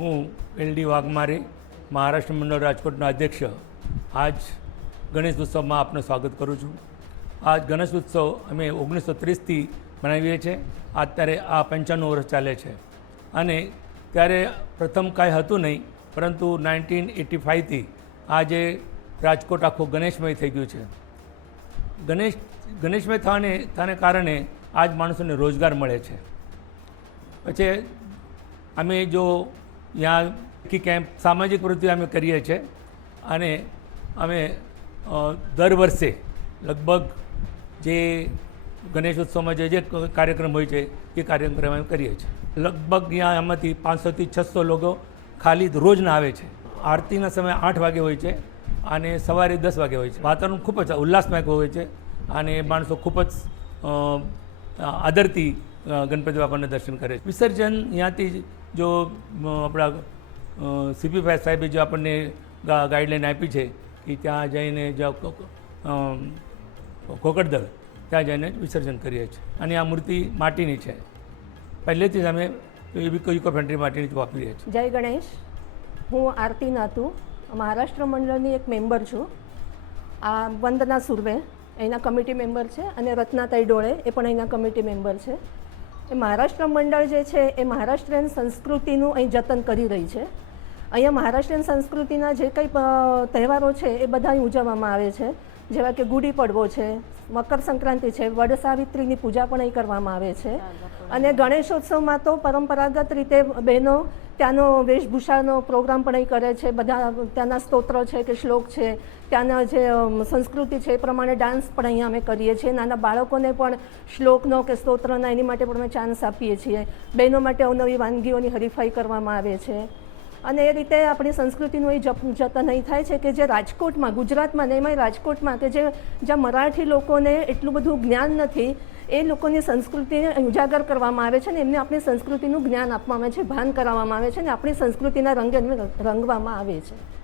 હું એલડી વાઘમારે, મહારાષ્ટ્ર મંડળ રાજકોટના અધ્યક્ષ. આજ ગણેશ ઉત્સવમાં આપનું સ્વાગત કરું છું. આજ ગણેશ ઉત્સવ અમે ઓગણીસો ત્રીસથી મનાવીએ છીએ. અત્યારે આ પંચાણું વર્ષ ચાલે છે. અને ત્યારે પ્રથમ કાંઈ હતું નહીં, પરંતુ નાઇન્ટીન એટી ફાઇવથી આજે રાજકોટ આખું ગણેશમય થઈ ગયું છે. ગણેશ, ગણેશમય થવાને થવાને કારણે આજ માણસોને રોજગાર મળે છે. પછી અમે જો ત્યાં કી કેમ્પ સામાજિક પ્રવૃત્તિ અમે કરીએ છીએ અને અમે દર વર્ષે લગભગ જે ગણેશ ઉત્સવમાં જે જે કાર્યક્રમ હોય છે એ કાર્યક્રમ અમે કરીએ છીએ લગભગ ત્યાં એમાંથી પાંચસોથી છસો લોકો ખાલી રોજના આવે છે આરતીના સમય આઠ વાગે હોય છે અને સવારે દસ વાગે હોય છે વાતાવરણ ખૂબ જ ઉલ્લાસમય હોય છે અને માણસો ખૂબ જ આદરતી ગણપતિ બાપાના દર્શન કરે છે. વિસર્જન ત્યાંથી જ આપણા સીપી ભાઈ સાહેબે જો આપણને ગાઈડલાઈન આપી છે કે ત્યાં જઈને જો કોકડદળ, ત્યાં જઈને વિસર્જન કરીએ છીએ. અને આ મૂર્તિ માટીની છે. પહેલેથી જ અમે એવી કોઈ ઇકો ફેન્ટ્રી માટીની જ વાપરીએ છીએ. જય ગણેશ. હું આરતી નાતુ મહારાષ્ટ્ર મંડળની એક મેમ્બર છું. આ વંદના સુરવે, એના કમિટી મેમ્બર છે. અને રત્નાતાઈ ડોળે એ પણ એના કમિટી મેમ્બર છે. એ મહારાષ્ટ્ર મંડળ જે છે એ મહારાષ્ટ્રીયન સંસ્કૃતિનું અહીં જતન કરી રહી છે. અહીંયા મહારાષ્ટ્રીયન સંસ્કૃતિના જે કંઈ તહેવારો છે એ બધા અહીં ઉજવવામાં આવે છે. જેવા કે ગુડી પડવો છે મકર સંક્રાંતિ છે વડ સાવિત્રીની પૂજા પણ અહીં કરવામાં આવે છે. અને ગણેશોત્સવમાં તો પરંપરાગત રીતે બહેનો ત્યાંનો વેશભૂષાનો પ્રોગ્રામ પણ અહીં કરે છે, બધા ત્યાંના સ્તોત્ર છે કે શ્લોક છે, ત્યાંના જે સંસ્કૃતિ છે એ પ્રમાણે ડાન્સ પણ અહીંયા અમે કરીએ છીએ. નાના બાળકોને પણ શ્લોકનો કે સ્તોત્રના એની માટે પણ અમે ચાન્સ આપીએ છીએ. બહેનો માટે અવનવી વાનગીઓની હરીફાઈ કરવામાં આવે છે. અને એ રીતે આપણી સંસ્કૃતિનું એ જતન નહીં થાય છે કે જે રાજકોટમાં, ગુજરાતમાં ને એમાંય રાજકોટમાં કે જે, જ્યાં મરાઠી લોકોને એટલું બધું જ્ઞાન નથી, એ લોકોની સંસ્કૃતિને ઉજાગર કરવામાં આવે છે ને એમને આપણી સંસ્કૃતિનું જ્ઞાન આપવામાં આવે છે, ભાન કરાવવામાં આવે છે ને આપણી સંસ્કૃતિના રંગે રંગવામાં આવે છે.